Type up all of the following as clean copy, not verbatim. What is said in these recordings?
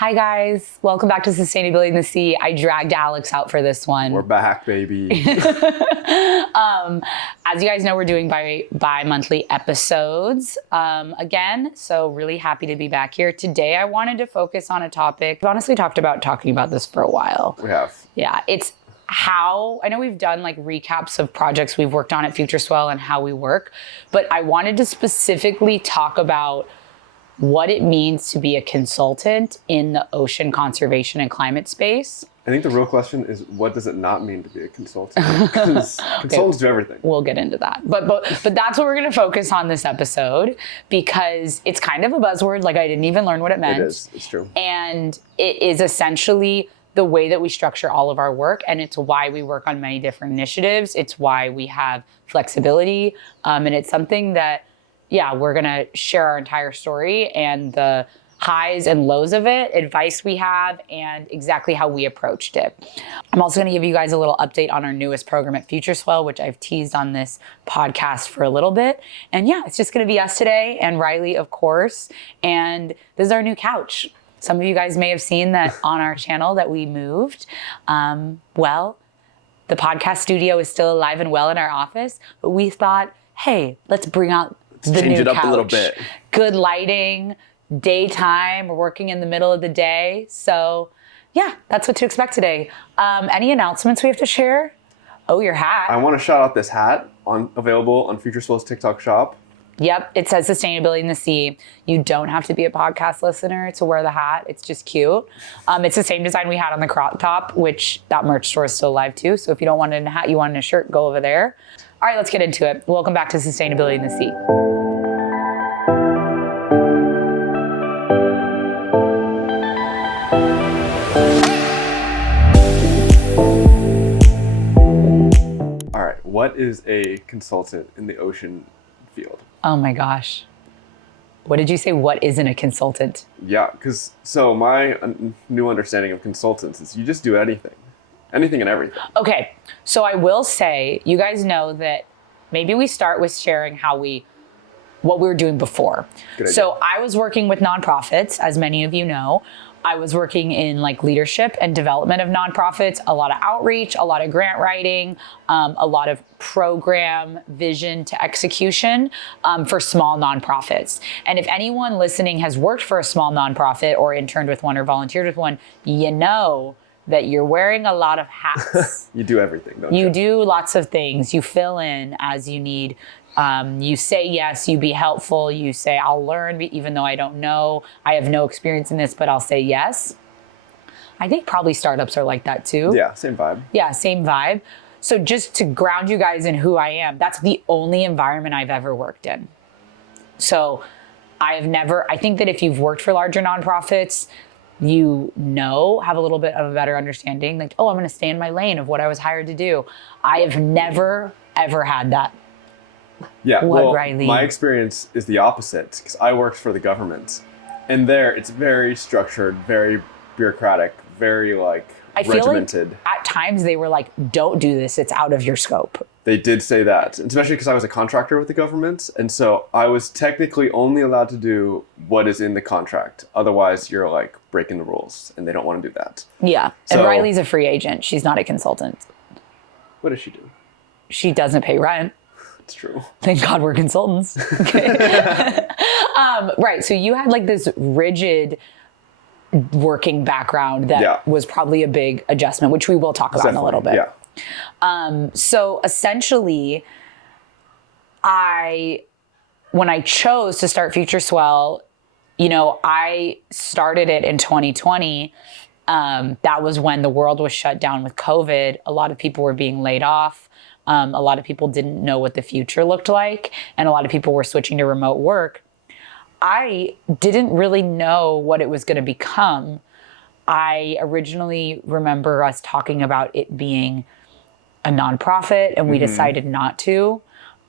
Hi guys, welcome back to Sustainability in the Sea. I dragged Alex out for this one. We're back, baby. As you guys know, we're doing bi-monthly episodes again, so really happy to be back here. Today I wanted to focus on a topic. We've honestly talking about this for a while. We have. Yeah, it's how, I know we've done like recaps of projects we've worked on at FutureSwell and how we work, but I wanted to specifically talk about what it means to be a consultant in the ocean conservation and climate space. I think the real question is, what does it not mean to be a consultant? Because consultants do everything. We'll get into that. But that's what we're going to focus on this episode, because it's kind of a buzzword. Like, I didn't even learn what it meant. It is. It's true. And it is essentially the way that we structure all of our work. And it's why we work on many different initiatives. It's why we have flexibility. And it's something that, yeah, we're going to share our entire story and the highs and lows of it, advice we have, and exactly how we approached it. I'm also going to give you guys a little update on our newest program at FutureSwell, which I've teased on this podcast for a little bit. And yeah, it's just going to be us today and Riley, of course. And this is our new couch. Some of you guys may have seen that on our channel that we moved. Well, the podcast studio is still alive and well in our office, but we thought, hey, let's bring out the change new it up couch. a little bit. Good lighting, daytime, we're working in the middle of the day. So yeah, that's what to expect today. Any announcements we have to share? Oh, your hat. I want to shout out this hat available on FutureSwell's TikTok shop. Yep, it says Sustainability in the Sea. You don't have to be a podcast listener to wear the hat. It's just cute. It's the same design we had on the crop top, which that merch store is still live too. So if you don't want it in a hat, you want it in a shirt, go over there. All right, let's get into it. Welcome back to Sustainability in the Sea. All right, what is a consultant in the ocean field? Oh my gosh. What did you say? What isn't a consultant? Yeah, so my new understanding of consultants is you just do anything and everything. Okay, so I will say, you guys know that maybe we start with sharing what we were doing before. Good idea. So I was working with nonprofits, as many of you know. I was working in like leadership and development of nonprofits, a lot of outreach, a lot of grant writing, a lot of program vision to execution for small nonprofits. And if anyone listening has worked for a small nonprofit or interned with one or volunteered with one, you know that you're wearing a lot of hats. You do everything, don't you? You do lots of things. You fill in as you need. You say yes, you be helpful. You say, I'll learn, even though I don't know. I have no experience in this, but I'll say yes. I think probably startups are like that too. Yeah, same vibe. Yeah, same vibe. So just to ground you guys in who I am, that's the only environment I've ever worked in. So I think that if you've worked for larger nonprofits, you have a little bit of a better understanding, like, oh, I'm going to stay in my lane of what I was hired to do. I have never, ever had that. Yeah, Riley? My experience is the opposite, because I worked for the government. And there, it's very structured, very bureaucratic, very regimented. Feel like at times they were like, don't do this, it's out of your scope. They did say that, especially because I was a contractor with the government. And so I was technically only allowed to do what is in the contract. Otherwise, you're like breaking the rules, and they don't want to do that. Yeah, and Riley's a free agent. She's not a consultant. What does she do? She doesn't pay rent. It's true. Thank God we're consultants. Okay. Right, so you had like this rigid working background that was probably a big adjustment, which we will talk about in a little bit. Yeah. So essentially, when I chose to start FutureSwell, I started it in 2020. That was when the world was shut down with COVID. A lot of people were being laid off. A lot of people didn't know what the future looked like, and a lot of people were switching to remote work. I didn't really know what it was going to become. I originally remember us talking about it being a nonprofit, and we decided not to.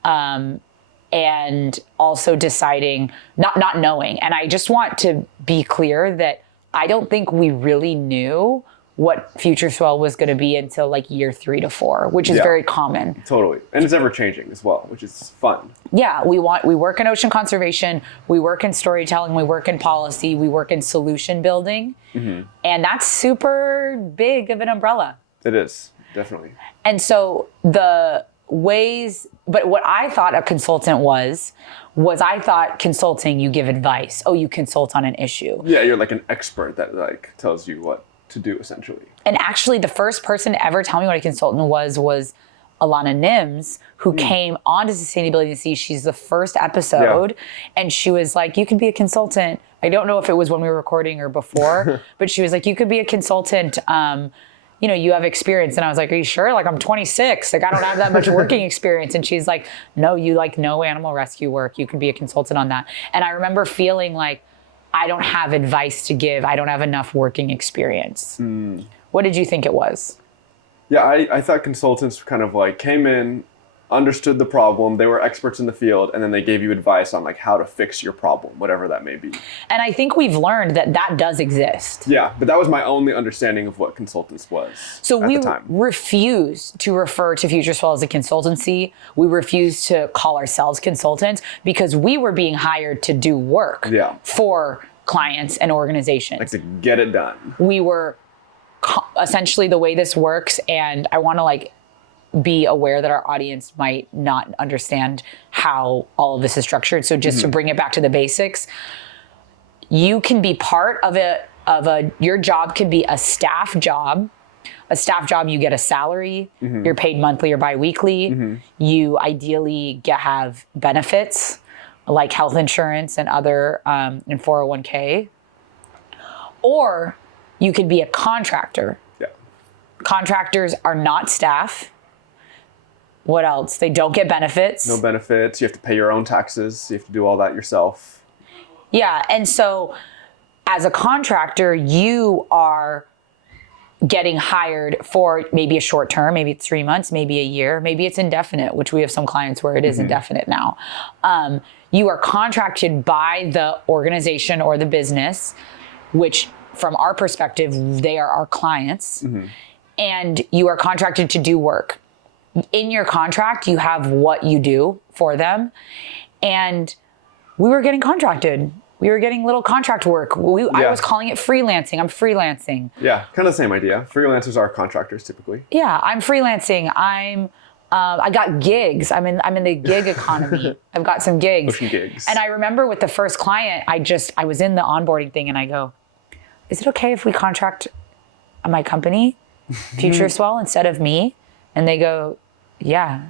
And also deciding, not knowing. And I just want to be clear that I don't think we really knew what FutureSwell was going to be until like year 3 to 4, which is very common. Totally. And it's ever changing as well, which is fun. Yeah, we work in ocean conservation, we work in storytelling, we work in policy, we work in solution building. And that's super big of an umbrella. It is, definitely. And so but what I thought a consultant was I thought consulting, you give advice. Oh, you consult on an issue. Yeah, you're like an expert that like tells you what to do essentially. And actually the first person to ever tell me what a consultant was Alana Nims, who came on to Sustainability and Sea. She's the first episode. And she was like, you can be a consultant. I don't know if it was when we were recording or before, but she was like, you could be a consultant. You know, you have experience. And I was like, are you sure? Like, I'm 26. Like, I don't have that much working experience. And she's like, no, you like know animal rescue work. You can be a consultant on that. And I remember feeling like, I don't have advice to give. I don't have enough working experience. What did you think it was? Yeah, I thought consultants kind of like came in, understood the problem, they were experts in the field, and then they gave you advice on like how to fix your problem, whatever that may be. And I think we've learned that that does exist. Yeah, but that was my only understanding of what consultants was. So at we the time. refuse to refer to FutureSwell as a consultancy. We refuse to call ourselves consultants because we were being hired to do work for clients and organizations. Like to get it done. We were essentially the way this works, and I want to like be aware that our audience might not understand how all of this is structured. So just to bring it back to the basics, you can be part of your job can be a staff job. A staff job, you get a salary, you're paid monthly or biweekly. You ideally have benefits like health insurance and other, and 401k. Or you could be a contractor. Yeah. Contractors are not staff. What else? They don't get benefits. No benefits. You have to pay your own taxes. You have to do all that yourself. Yeah. And so as a contractor, you are getting hired for maybe a short term, maybe it's 3 months, maybe a year, maybe it's indefinite, which we have some clients where it is indefinite now. You are contracted by the organization or the business, which from our perspective, they are our clients. And you are contracted to do work. In your contract, you have what you do for them. And we were getting contracted. We were getting little contract work. I was calling it freelancing. I'm freelancing. Yeah, kind of the same idea. Freelancers are contractors typically. Yeah, I'm freelancing. I got gigs. I'm in the gig economy. I've got some gigs. Ocean gigs. And I remember with the first client, I was in the onboarding thing and I go, is it okay if we contract my company, FutureSwell, instead of me? And they go, yeah.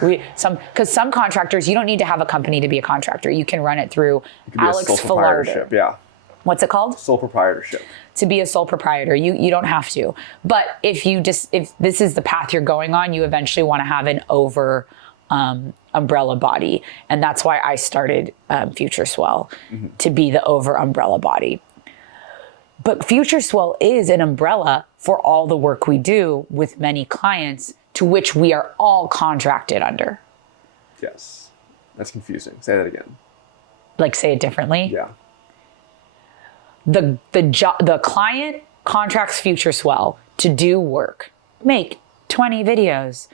Because some contractors, you don't need to have a company to be a contractor. You can run it through Alex sole proprietorship. Yeah. What's it called? Sole proprietorship. To be a sole proprietor, you don't have to. But if this is the path you're going on, you eventually want to have an over umbrella body. And that's why I started FutureSwell, to be the over umbrella body. But FutureSwell is an umbrella for all the work we do with many clients to which we are all contracted under. Yes. That's confusing. Say that again. Like, say it differently? Yeah. The client contracts FutureSwell to do work, make 20 videos.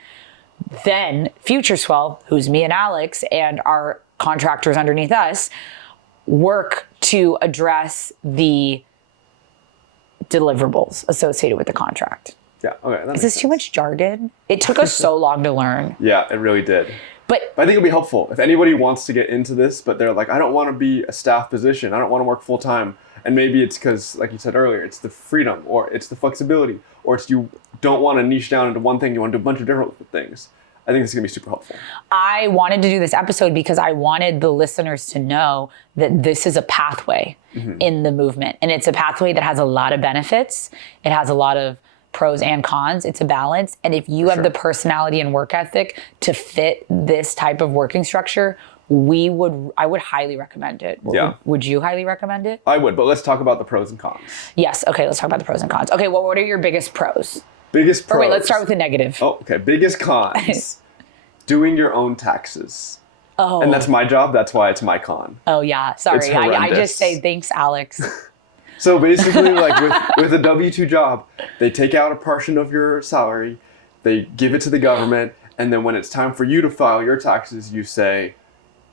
Then FutureSwell, who's me and Alex and our contractors underneath us, work to address the deliverables associated with the contract. Yeah. Okay. Is this too much jargon? It took us so long to learn. Yeah, it really did. But I think it'll be helpful if anybody wants to get into this, but they're like, I don't want to be a staff position. I don't want to work full time. And maybe it's because, like you said earlier, it's the freedom or it's the flexibility or it's you don't want to niche down into one thing. You want to do a bunch of different things. I think this is going to be super helpful. I wanted to do this episode because I wanted the listeners to know that this is a pathway in the movement. And it's a pathway that has a lot of benefits. It has a lot of pros and cons. It's a balance. And if you have the personality and work ethic to fit this type of working structure, I would highly recommend it. Would you highly recommend it? I would, but let's talk about the pros and cons. Yes. Okay, let's talk about the pros and cons. Okay, well, what are your biggest pros? Biggest pros. Or wait, let's start with the negative. Oh, okay. Biggest cons. Doing your own taxes. Oh. And that's my job. That's why it's my con. Oh, yeah. Sorry. It's I horrendous. just say thanks, Alex. So basically, like with a W-2 job, they take out a portion of your salary, they give it to the government, and then when it's time for you to file your taxes, you say,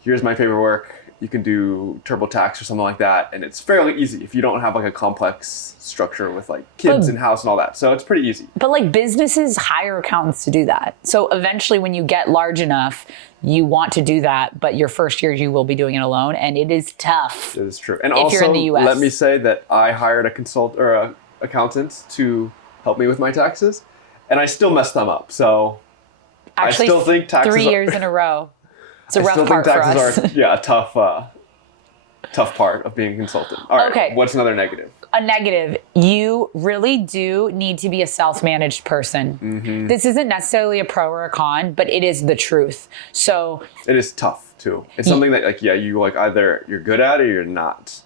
here's my paperwork. You can do TurboTax or something like that, and it's fairly easy if you don't have like a complex structure with like kids and house and all that. So it's pretty easy. But like businesses hire accountants to do that. So eventually when you get large enough, you want to do that, but your first year you will be doing it alone, and it is tough. It is true. And if also, you're in the US. let me say that I hired a accountant to help me with my taxes, and I still mess them up. So Actually, I still think taxes 3 years in a row. It's a I rough still part think for taxes us. are a tough part of being a consultant. All right, Okay. What's another negative? A negative, you really do need to be a self-managed person. Mm-hmm. This isn't necessarily a pro or a con, but it is the truth. So It is tough too. It's something that like you like either you're good at it or you're not.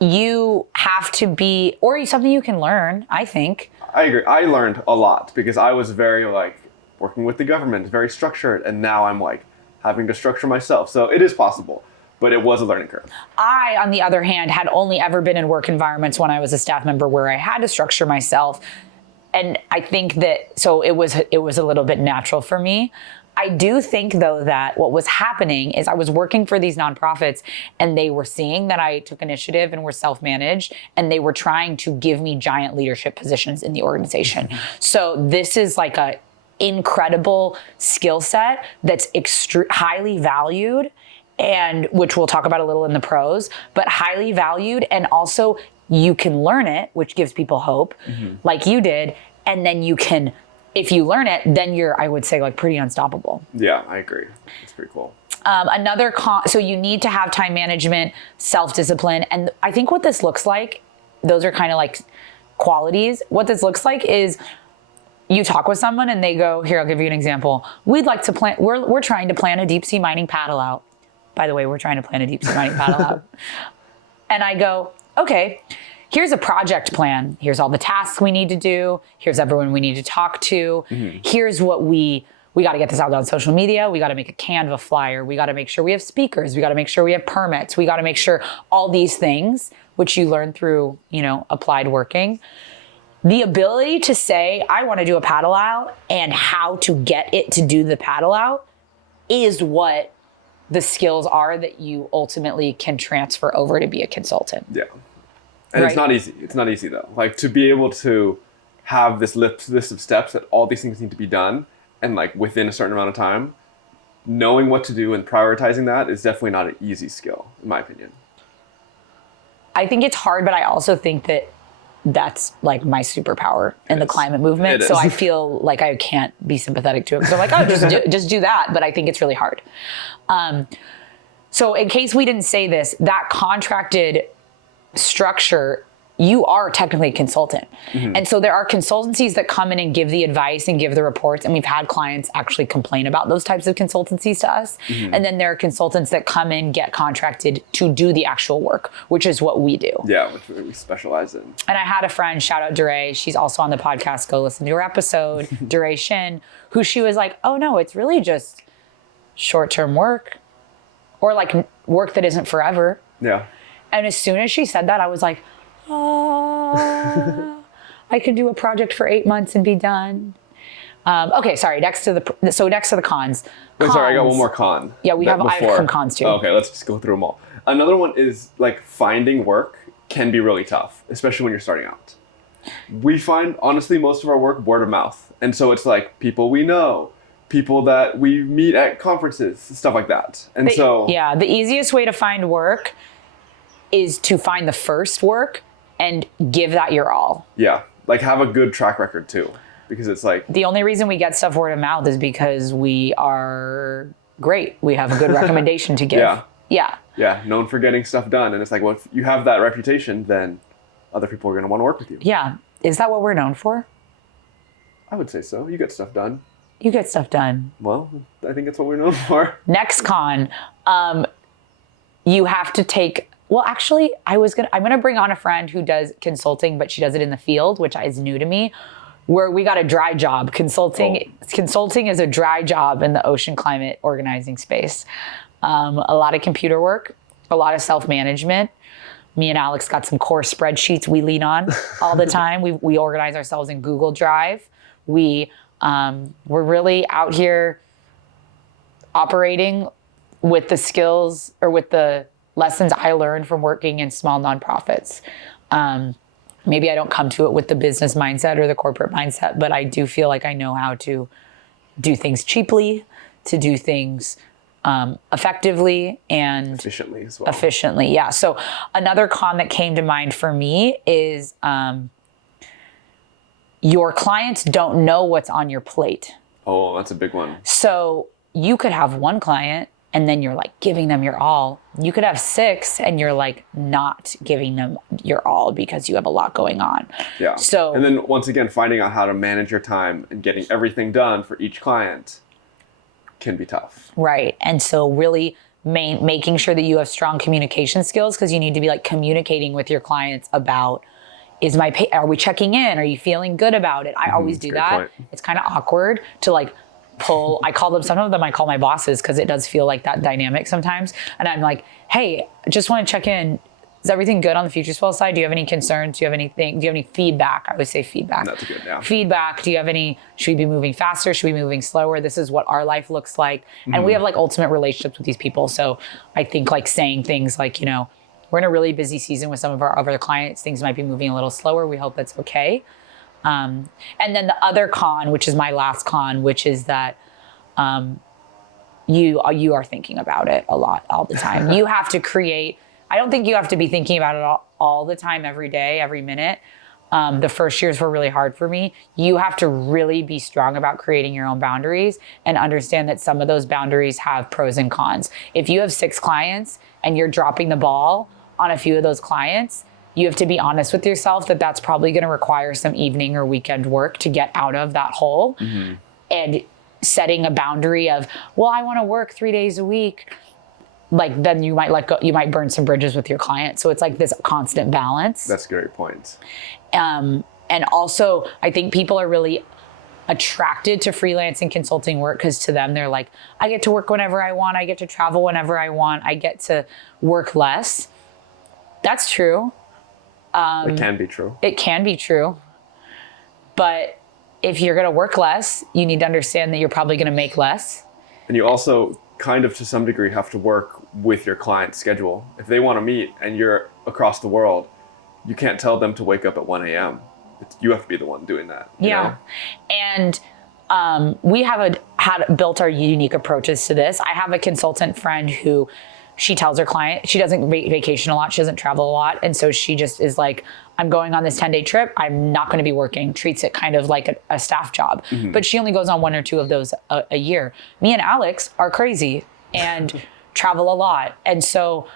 you have to be, or something you can learn, I think. I agree. I learned a lot because I was very like working with the government, very structured, and now I'm like having to structure myself. So it is possible, but it was a learning curve. I, on the other hand, had only ever been in work environments when I was a staff member where I had to structure myself. And I think that, so it was a little bit natural for me. I do think though that what was happening is I was working for these nonprofits and they were seeing that I took initiative and were self-managed, and they were trying to give me giant leadership positions in the organization. So this is like a incredible skill set that's highly valued, and which we'll talk about a little in the pros, but highly valued, and also you can learn it, which gives people hope, like you did, and then you can, if you learn it, then you're, I would say, like pretty unstoppable. Yeah, I agree. It's pretty cool. Another so you need to have time management, self-discipline, and I think what this looks like, those are kind of like qualities. What this looks like is you talk with someone and they go, here, I'll give you an example. We'd like to plan, we're trying to plan a deep sea mining paddle out. By the way, we're trying to plan a deep sea mining paddle out. And I go, okay, here's a project plan. Here's all the tasks we need to do. Here's everyone we need to talk to. Here's what we got to get this out on social media. We got to make a Canva flyer. We got to make sure we have speakers. We got to make sure we have permits. We got to make sure all these things, which you learn through, applied working. The ability to say, I want to do a paddle out, and how to get it to do the paddle out is what the skills are that you ultimately can transfer over to be a consultant. Yeah. And Right. it's not easy. It's not easy though. Like to be able to have this list of steps that all these things need to be done, and like within a certain amount of time, knowing what to do and prioritizing that is definitely not an easy skill, in my opinion. I think it's hard, but I also think that that's like my superpower in the climate movement. It So is. I feel like I can't be sympathetic to it. So I'm like, oh, just do that. But I think it's really hard. So in case we didn't say this, that contracted structure, you are technically a consultant. And so there are consultancies that come in and give the advice and give the reports. And we've had clients actually complain about those types of consultancies to us. And then there are consultants that come in, get contracted to do the actual work, which is what we do. Yeah, which we specialize in. And I had a friend, shout out Duray, she's also on the podcast, go listen to her episode, Duray Shin, who she was like, oh no, it's really just short-term work, or like work that isn't forever. Yeah. And as soon as she said that, I was like, I could do a project for 8 months and be done. Okay, sorry. Next to the cons. Wait, sorry, I got Cons. one more con. Yeah, I have some cons too. Okay, let's just go through them all. Another one is like finding work can be really tough, especially when you're starting out. We find, honestly, most of our work word of mouth. And so it's like people we know, people that we meet at conferences, stuff like that. And Yeah, the easiest way to find work is to find the first work and give that your all. Yeah, like have a good track record too, because it's like The only reason we get stuff word of mouth is because we are great. We have a good recommendation to give. yeah, known for getting stuff done. And it's like, well, if you have that reputation, then other people are going to want to work with you. Yeah. Is that what we're known for? I would say so. You get stuff done. You get stuff done. Well, I think that's what we're known for. Next con, you have to take, well, actually, I'm going to bring on a friend who does consulting, but she does it in the field, which is new to me, where we got a dry job. Consulting is a dry job in the ocean climate organizing space. A lot of computer work, a lot of self-management, Me and Alex got some core spreadsheets we lean on all the time. We organize ourselves in Google Drive. We're really out here operating with the skills or with the lessons I learned from working in small nonprofits. Maybe I don't come to it with the business mindset or the corporate mindset, but I do feel like I know how to do things cheaply, to do things effectively and efficiently as well. Efficiently, yeah. So another con that came to mind for me is your clients don't know what's on your plate. Oh, that's a big one. So you could have one client and then you're like giving them your all. You could have 6 and you're like not giving them your all because you have a lot going on. Yeah. So, and then once again, finding out how to manage your time and getting everything done for each client can be tough. Right. And so really making sure that you have strong communication skills, because you need to be like communicating with your clients about, are we checking in? Are you feeling good about it? I always do that. Point. It's kind of awkward to like pull, some of them I call my bosses because it does feel like that dynamic sometimes. And I'm like, hey, just want to check in. Is everything good on the FutureSwell side? Do you have any concerns? Do you have any feedback? I would say feedback. That's good, yeah. Feedback. Do you have should we be moving faster? Should we be moving slower? This is what our life looks like. And we have like ultimate relationships with these people. So I think like saying things like, we're in a really busy season with some of our other clients. Things might be moving a little slower. We hope that's okay. And then the other con, which is my last con, which is that you are thinking about it a lot all the time. You have to create. I don't think you have to be thinking about it all the time, every day, every minute. The first years were really hard for me. You have to really be strong about creating your own boundaries and understand that some of those boundaries have pros and cons. If you have 6 clients and you're dropping the ball on a few of those clients, you have to be honest with yourself that that's probably going to require some evening or weekend work to get out of that hole. And setting a boundary of, well, I want to work 3 days a week. Like then you might burn some bridges with your client. So it's like this constant balance. That's a great point. And also I think people are really attracted to freelance and consulting work because to them, they're like, I get to work whenever I want. I get to travel whenever I want. I get to work less. That's true. It can be true. It can be true. But if you're going to work less, you need to understand that you're probably going to make less. And you also kind of to some degree have to work with your client's schedule. If they want to meet and you're across the world, you can't tell them to wake up at 1 a.m. You have to be the one doing that. Yeah. And we have built our unique approaches to this. I have a consultant friend who she tells her client, she doesn't vacation a lot, she doesn't travel a lot. And so she just is like, I'm going on this 10-day trip. I'm not going to be working, treats it kind of like a staff job. But she only goes on 1 or 2 of those a year. Me and Alex are crazy and travel a lot. And so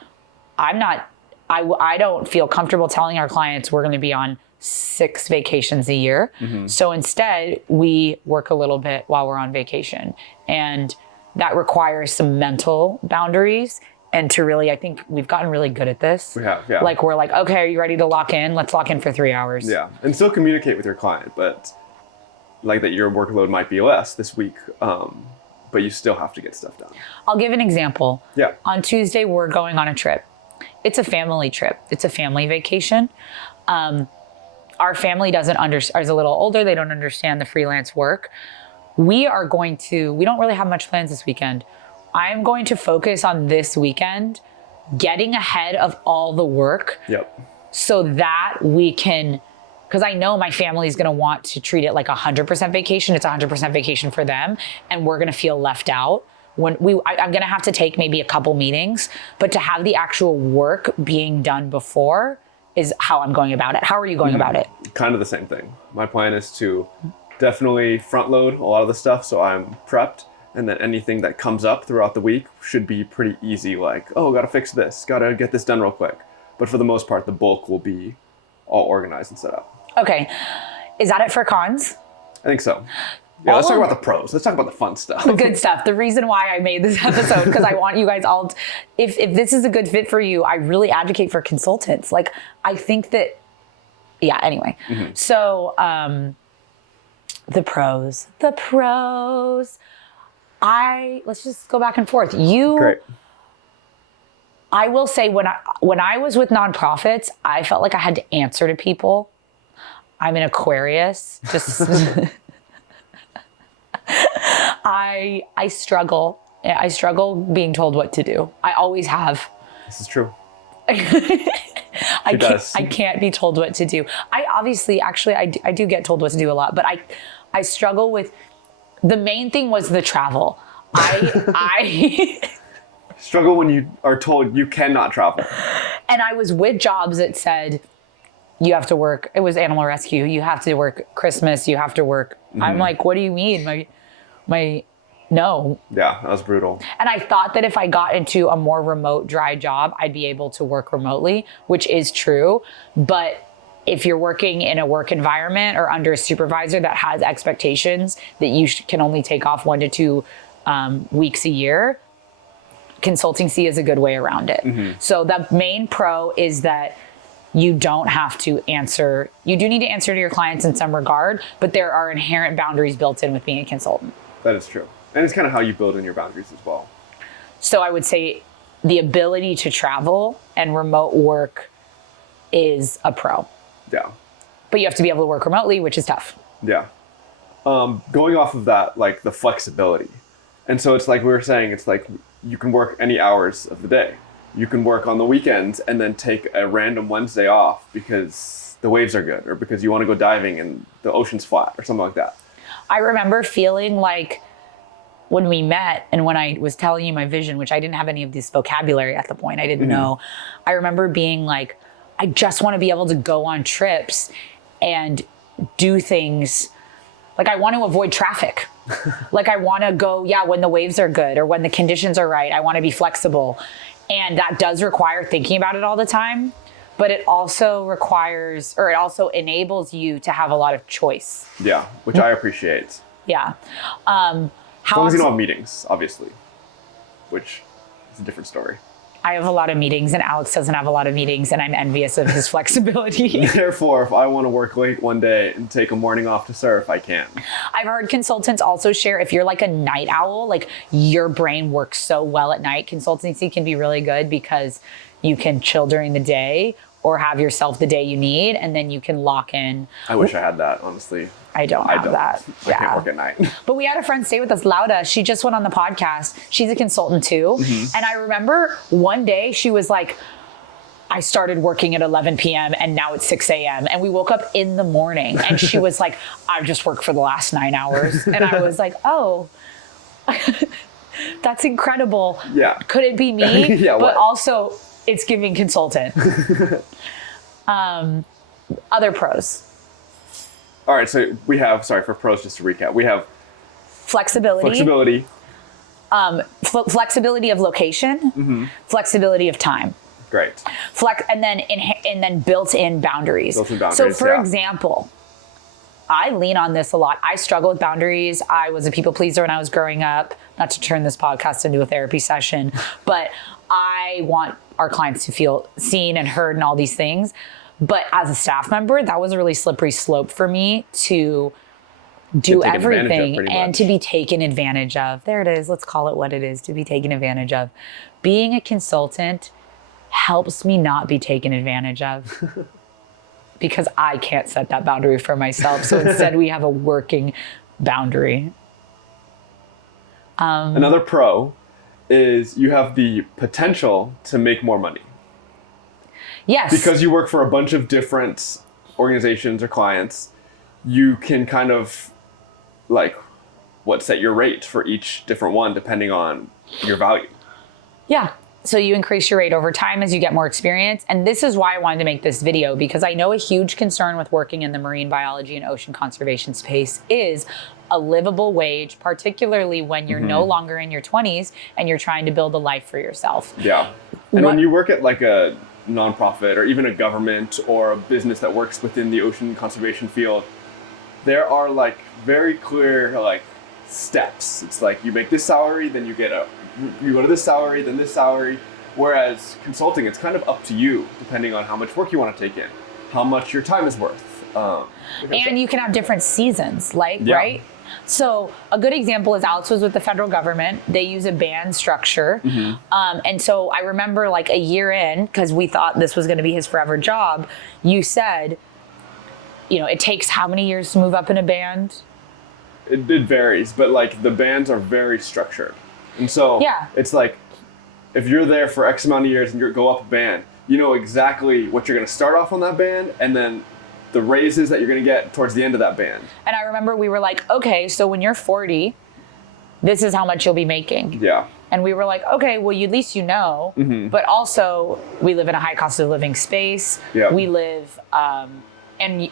I don't feel comfortable telling our clients we're going to be on 6 vacations a year. So instead we work a little bit while we're on vacation. And that requires some mental boundaries. And to really, I think we've gotten really good at this. We have, yeah. Like we're like, okay, are you ready to lock in? Let's lock in for 3 hours. Yeah, and still communicate with your client, but like that your workload might be less this week, but you still have to get stuff done. I'll give an example. Yeah. On Tuesday, we're going on a trip. It's a family trip. It's a family vacation. Our family is a little older. They don't understand the freelance work. We don't really have much plans this weekend. I'm going to focus on this weekend, getting ahead of all the work. Yep. So that we can, because I know my family is going to want to treat it like 100% vacation. It's 100% vacation for them. And we're going to feel left out. I'm going to have to take maybe a couple meetings, but to have the actual work being done before is how I'm going about it. How are you going about it? Kind of the same thing. My plan is to definitely front load a lot of the stuff so I'm prepped. And then anything that comes up throughout the week should be pretty easy, like, oh, gotta fix this, gotta get this done real quick. But for the most part, the bulk will be all organized and set up. Okay. Is that it for cons? I think so. Yeah, let's talk about the pros. Let's talk about the fun stuff. The good stuff. The reason why I made this episode, because I want you guys all, if this is a good fit for you, I really advocate for consultants. Like, I think that, yeah, anyway. So, the pros. Let's just go back and forth. Great. I will say when I was with nonprofits, I felt like I had to answer to people. I'm an Aquarius. Just I struggle. I struggle being told what to do. I always have. This is true. I can't be told what to do. I obviously, actually, I do get told what to do a lot, but I struggle with, the main thing was the travel. I struggle when you are told you cannot travel. And I was with jobs that said, you have to work. It was animal rescue. You have to work Christmas. You have to work. Mm-hmm. I'm like, what do you mean? No. Yeah, that was brutal. And I thought that if I got into a more remote, dry job, I'd be able to work remotely, which is true. But if you're working in a work environment or under a supervisor that has expectations that you can only take off 1 to 2 weeks a year, consultancy is a good way around it. Mm-hmm. So the main pro is that you don't have to answer. You do need to answer to your clients in some regard, but there are inherent boundaries built in with being a consultant. That is true. And it's kind of how you build in your boundaries as well. So I would say the ability to travel and remote work is a pro. Yeah. But you have to be able to work remotely, which is tough. Yeah. Going off of that, like the flexibility. And so it's like we were saying, it's like you can work any hours of the day. You can work on the weekends and then take a random Wednesday off because the waves are good or because you want to go diving and the ocean's flat or something like that. I remember feeling like when we met and when I was telling you my vision, which I didn't have any of this vocabulary at the point, I didn't know. I remember being like, I just want to be able to go on trips and do things. Like I want to avoid traffic. Like I want to go, when the waves are good or when the conditions are right, I want to be flexible. And that does require thinking about it all the time, but it also requires, or it also enables you to have a lot of choice. Yeah, which I appreciate. Yeah. As long as you don't have meetings, obviously, which is a different story. I have a lot of meetings and Alex doesn't have a lot of meetings and I'm envious of his flexibility. Therefore, if I want to work late one day and take a morning off to surf, I can. I've heard consultants also share if you're like a night owl, like your brain works so well at night, consultancy can be really good because you can chill during the day or have yourself the day you need and then you can lock in. I wish I had that, honestly. I don't have that. I can't work at night. But we had a friend stay with us, Lauda. She just went on the podcast. She's a consultant too. Mm-hmm. And I remember one day she was like, I started working at 11 p.m. and now it's 6 a.m. And we woke up in the morning and she was like, I've just worked for the last 9 hours. And I was like, oh, that's incredible. Yeah. Could it be me? Yeah, but also it's giving consultant. Other pros. All right, so we have, for pros, just to recap, we have flexibility, flexibility of location, flexibility of time. Great. And then built-in boundaries. Built-in boundaries. So, for example, I lean on this a lot. I struggle with boundaries. I was a people pleaser when I was growing up. Not to turn this podcast into a therapy session, but I want our clients to feel seen and heard and all these things. But as a staff member, that was a really slippery slope for me to do everything and to be taken advantage of. There it is. Let's call it what it is, to be taken advantage of. Being a consultant helps me not be taken advantage of because I can't set that boundary for myself. So instead we have a working boundary. Another pro is you have the potential to make more money. Yes. Because you work for a bunch of different organizations or clients, you can kind of set your rate for each different one depending on your value. Yeah. So you increase your rate over time as you get more experience. And this is why I wanted to make this video, because I know a huge concern with working in the marine biology and ocean conservation space is a livable wage, particularly when you're no longer in your 20s and you're trying to build a life for yourself. Yeah. And when you work at like a nonprofit or even a government or a business that works within the ocean conservation field, there are like very clear steps. It's like you make this salary, then you go to this salary, then this salary. Whereas consulting, it's kind of up to you depending on how much work you want to take in, how much your time is worth. And you can have different seasons, right? So a good example is Alex was with the federal government. They use a band structure. And so I remember like a year in, because we thought this was going to be his forever job, you said, you know, it takes how many years to move up in a band? It varies, but like the bands are very structured. And so it's like, if you're there for X amount of years and you go up a band, you know exactly what you're going to start off on that band and then the raises that you're going to get towards the end of that band. And I remember we were like, okay, so when you're 40, this is how much you'll be making. Yeah. And we were like, okay, well, at least you know, but also we live in a high cost of living space. Yeah. We live, and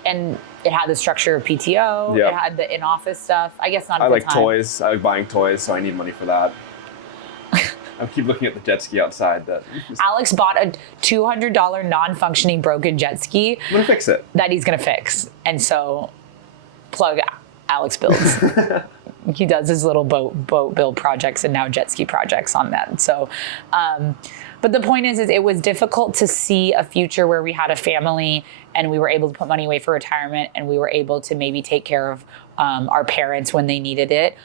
it had the structure of PTO. Yeah. It had the in-office stuff. I guess not at I the like time. toys. I like buying toys, so I need money for that. I keep looking at the jet ski outside. Alex bought a $200 non-functioning broken jet ski. I'm going to fix it. That he's going to fix. And so plug Alex builds. He does his little boat build projects and now jet ski projects on that. So, but the point is it was difficult to see a future where we had a family and we were able to put money away for retirement and we were able to maybe take care of our parents when they needed it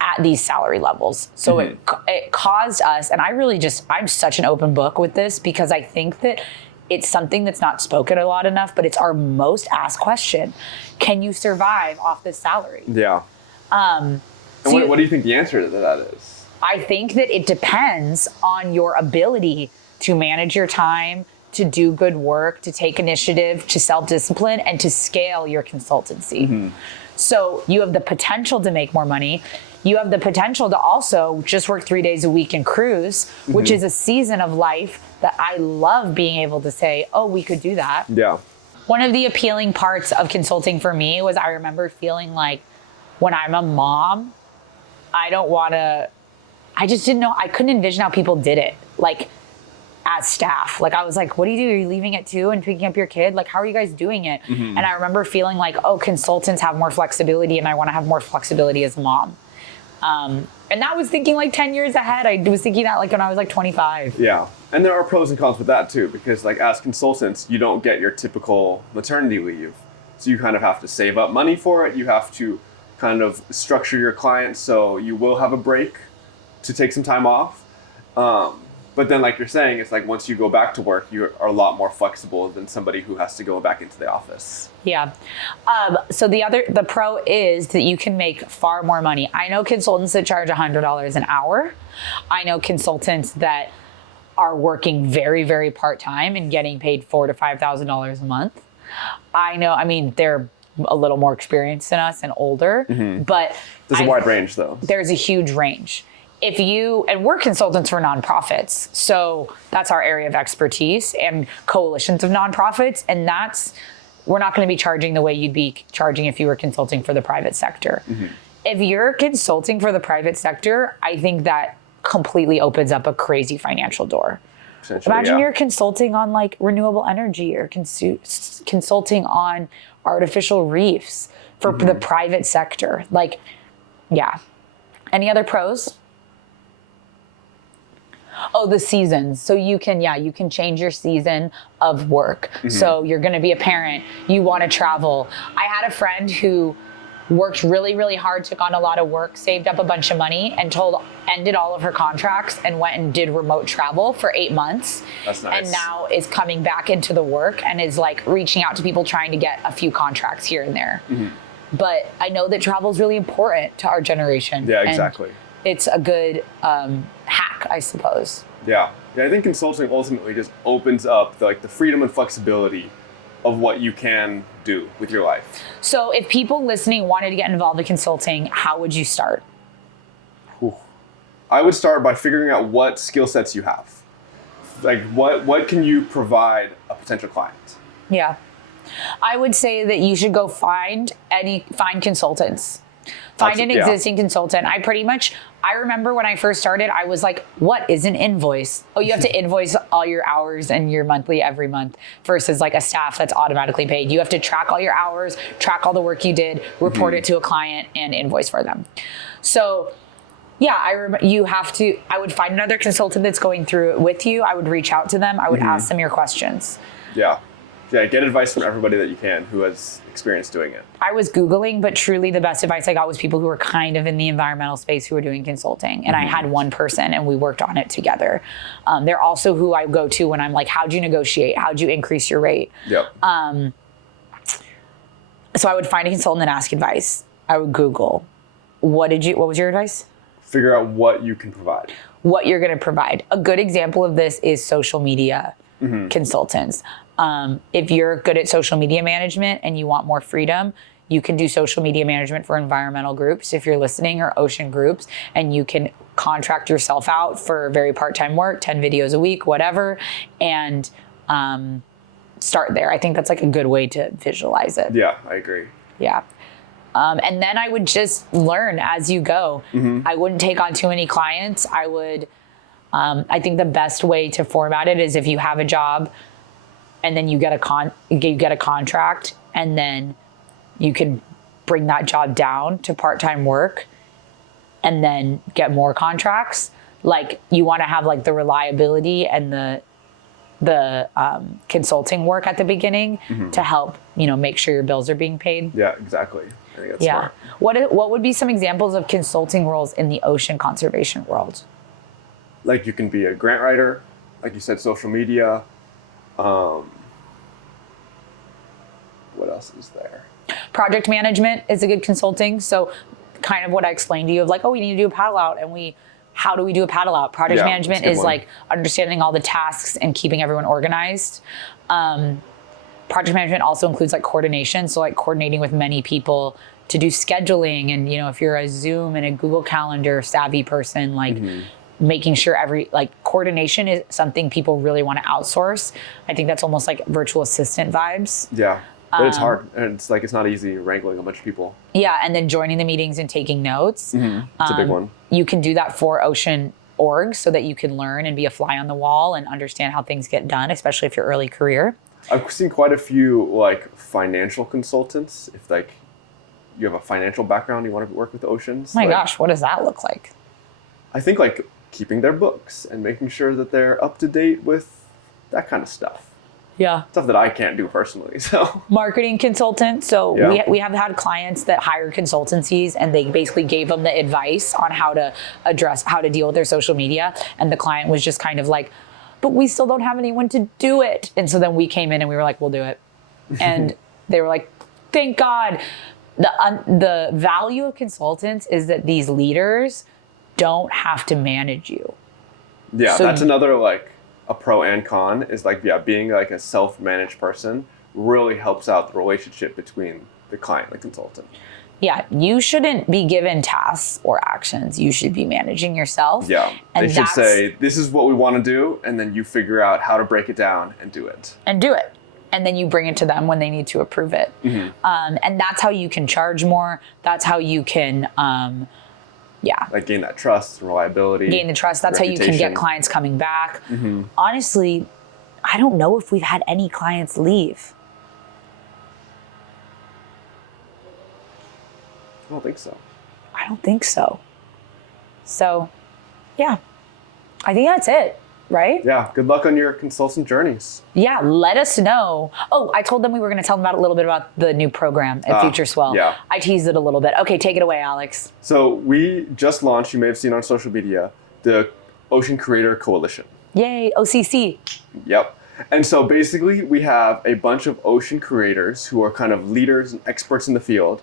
at these salary levels. So it caused us, and I'm such an open book with this because I think that it's something that's not spoken a lot enough, but it's our most asked question. Can you survive off this salary? Yeah. And what do you think the answer to that is? I think that it depends on your ability to manage your time, to do good work, to take initiative, to self-discipline, and to scale your consultancy. So you have the potential to make more money. You have the potential to also just work 3 days a week and cruise, which is a season of life that I love being able to say, oh, we could do that. Yeah. One of the appealing parts of consulting for me was I remember feeling like when I'm a mom, I just didn't know, I couldn't envision how people did it. Like as staff, like I was like, what do you do? Are you leaving at 2 and picking up your kid? Like, how are you guys doing it? And I remember feeling like, oh, consultants have more flexibility and I want to have more flexibility as a mom. And that was thinking like 10 years ahead. I was thinking that like when I was like 25. Yeah. And there are pros and cons with that too, because like as consultants, you don't get your typical maternity leave. So you kind of have to save up money for it. You have to kind of structure your clients so you will have a break to take some time off. But then like you're saying, it's like once you go back to work, you are a lot more flexible than somebody who has to go back into the office. Yeah. So the pro is that you can make far more money. I know consultants that charge $100 an hour. I know consultants that are working very, very part-time and getting paid $4,000 to $5,000 a month. They're a little more experienced than us and older, but there's a wide range though. There's a huge range. And we're consultants for nonprofits. So that's our area of expertise and coalitions of nonprofits. And we're not going to be charging the way you'd be charging if you were consulting for the private sector. If you're consulting for the private sector, I think that completely opens up a crazy financial door. Imagine you're consulting on like renewable energy or consulting on artificial reefs for the private sector. Like, yeah. Any other pros? Oh, the seasons. So you can change your season of work. So you're going to be a parent. You want to travel. I had a friend who worked really, really hard, took on a lot of work, saved up a bunch of money, and ended all of her contracts and went and did remote travel for 8 months. That's nice. And now is coming back into the work and is like reaching out to people trying to get a few contracts here and there. But I know that travel is really important to our generation. Yeah, exactly. It's a good hack, I suppose. Yeah. I think consulting ultimately just opens up the freedom and flexibility of what you can do with your life. So if people listening wanted to get involved in consulting, how would you start? I would start by figuring out what skill sets you have. Like what can you provide a potential client? Yeah. I would say that you should go find consultants. Find an existing consultant. I remember when I first started, I was like, what is an invoice? Oh, you have to invoice all your hours and your monthly every month versus like a staff that's automatically paid. You have to track all your hours, track all the work you did, report it to a client and invoice for them. So yeah, I would find another consultant that's going through it with you. I would reach out to them. I would ask them your questions. Yeah. Get advice from everybody that you can who has experience doing it? I was Googling, but truly the best advice I got was people who were kind of in the environmental space who were doing consulting. And I had one person and we worked on it together. They're also who I go to when I'm like, how'd you negotiate? How'd you increase your rate? Yep. So I would find a consultant and ask advice. I would Google, what was your advice? Figure out what you can provide. What you're going to provide. A good example of this is social media consultants. If you're good at social media management and you want more freedom, you can do social media management for environmental groups if you're listening, or ocean groups, and you can contract yourself out for very part-time work, 10 videos a week, whatever, and start there. I think that's like a good way to visualize it. Yeah, I agree. Yeah. And then I would just learn as you go. I wouldn't take on too many clients. I think the best way to format it is if you have a job and then you get a contract, and then you can bring that job down to part-time work and then get more contracts. Like, you want to have like the reliability and the consulting work at the beginning to help, make sure your bills are being paid. Yeah, exactly. I think that's smart. What would be some examples of consulting roles in the ocean conservation world? Like, you can be a grant writer, like you said, social media. What else is there? Project management is a good consulting. So kind of what I explained to you of like, oh, we need to do a paddle out, and how do we do a paddle out? Project management is like understanding all the tasks and keeping everyone organized. Project management also includes like coordination. So like coordinating with many people to do scheduling. And, if you're a Zoom and a Google Calendar savvy person, like making sure coordination is something people really want to outsource. I think that's almost like virtual assistant vibes. Yeah. But it's hard, and it's not easy wrangling a bunch of people. Yeah, and then joining the meetings and taking notes. It's a big one. You can do that for ocean orgs so that you can learn and be a fly on the wall and understand how things get done, especially if you're early career. I've seen quite a few like financial consultants. If like you have a financial background, you want to work with oceans. Oh my gosh, what does that look like? I think like keeping their books and making sure that they're up to date with that kind of stuff. Yeah. Stuff that I can't do personally. So marketing consultant. So we have had clients that hired consultancies, and they basically gave them the advice on how to deal with their social media. And the client was just kind of like, but we still don't have anyone to do it. And so then we came in and we were like, we'll do it. And they were like, thank God. The value of consultants is that these leaders don't have to manage you. Yeah, so that's another like a pro and con is like, being like a self-managed person really helps out the relationship between the client and the consultant. Yeah, you shouldn't be given tasks or actions. You should be managing yourself. Yeah, and they should say, this is what we want to do, and then you figure out how to break it down and do it. And then you bring it to them when they need to approve it. And that's how you can charge more. That's how you can like gain that trust, reliability. Gain the trust. That's reputation. How you can get clients coming back. Honestly, I don't know if we've had any clients leave. I don't think so. So, yeah, I think that's it, right? Yeah. Good luck on your consultant journeys. Yeah. Let us know. Oh, I told them we were going to tell them about a little bit about the new program at FutureSwell. Yeah. I teased it a little bit. Okay, take it away, Alex. So we just launched, you may have seen on social media, the Ocean Creator Coalition. Yay, OCC. Yep. And so basically we have a bunch of ocean creators who are kind of leaders and experts in the field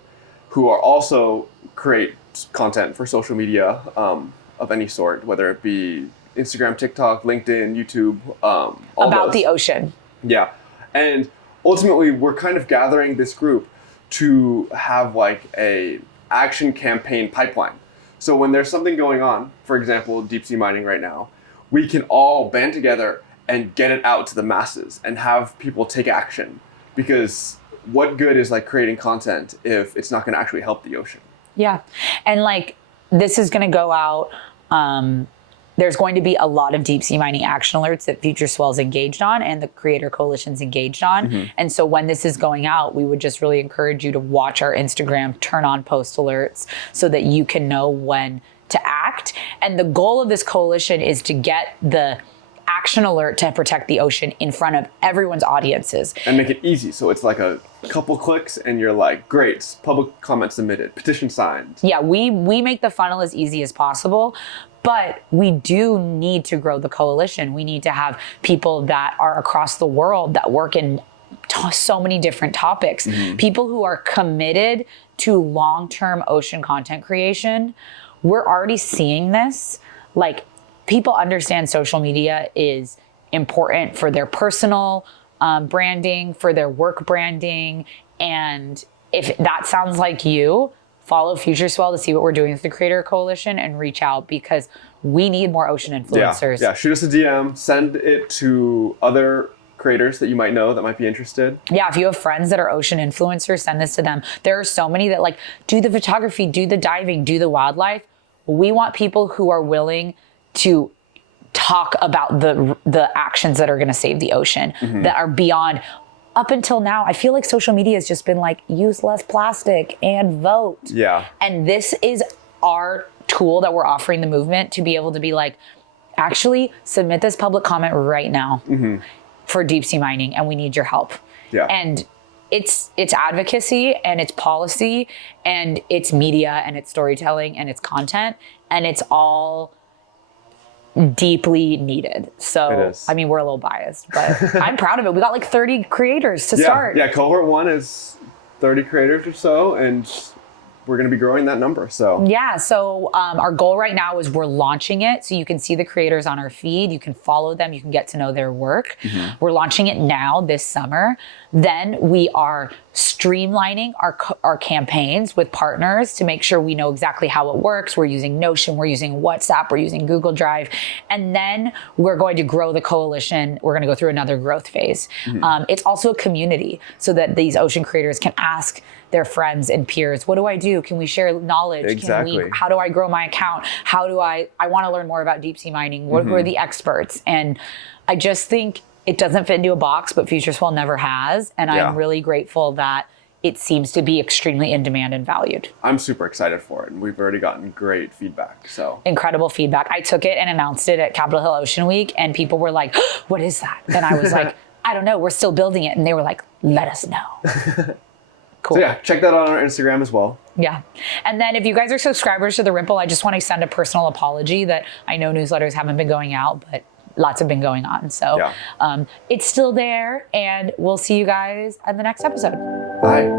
who are also create content for social media of any sort, whether it be Instagram, TikTok, LinkedIn, YouTube, all about those. The ocean. Yeah. And ultimately we're kind of gathering this group to have like a action campaign pipeline. So when there's something going on, for example, deep sea mining right now, we can all band together and get it out to the masses and have people take action. Because what good is like creating content if it's not going to actually help the ocean? Yeah. And like, this is going to go out. There's going to be a lot of deep sea mining action alerts that FutureSwell is engaged on and the Creator Coalition's engaged on. And so when this is going out, we would just really encourage you to watch our Instagram, turn on post alerts so that you can know when to act. And the goal of this coalition is to get the action alert to protect the ocean in front of everyone's audiences. And make it easy. So it's like a couple clicks and you're like, great, public comment submitted, petition signed. Yeah, we make the funnel as easy as possible, but we do need to grow the coalition. We need to have people that are across the world that work in so many different topics. People who are committed to long-term ocean content creation. We're already seeing this. Like, people understand social media is important for their personal branding, for their work branding. And if that sounds like you, follow FutureSwell to see what we're doing with the Creator Coalition and reach out, because we need more ocean influencers. Yeah, shoot us a DM, send it to other creators that you might know that might be interested. Yeah, if you have friends that are ocean influencers, send this to them. There are so many that like do the photography, do the diving, do the wildlife. We want people who are willing to talk about the actions that are going to save the ocean, that are beyond. Up until now, I feel like social media has just been like, use less plastic and vote. Yeah. And this is our tool that we're offering the movement to be able to be like, actually submit this public comment right now for deep sea mining, and we need your help. Yeah. And it's advocacy, and it's policy, and it's media, and it's storytelling, and it's content, and it's all deeply needed. So, It is. I mean, we're a little biased, but I'm proud of it. We got like 30 creators to start. Yeah, cohort 1 is 30 creators or so, and we're going to be growing that number. So Yeah, so our goal right now is we're launching it, so you can see the creators on our feed. You can follow them. You can get to know their work. We're launching it now this summer. Then we are streamlining our campaigns with partners to make sure we know exactly how it works. We're using Notion, we're using WhatsApp, we're using Google Drive. And then we're going to grow the coalition. We're going to go through another growth phase. It's also a community, so that these ocean creators can ask their friends and peers, what do I do? Can we share knowledge? Exactly. How do I grow my account? How do I want to learn more about deep sea mining? Who are the experts? And I just think it doesn't fit into a box, but FutureSwell never has. And Yeah. I'm really grateful that it seems to be extremely in demand and valued. I'm super excited for it, and we've already gotten great feedback. So Incredible feedback. I took it and announced it at Capitol Hill Ocean Week, and people were like, what is that? And I was like, I don't know, we're still building it. And they were like, let us know. Cool. So yeah, check that out on our Instagram as well. Yeah. And then if you guys are subscribers to The Ripple, I just want to send a personal apology that I know newsletters haven't been going out, but lots have been going on. So it's still there, and we'll see you guys in the next episode. Bye.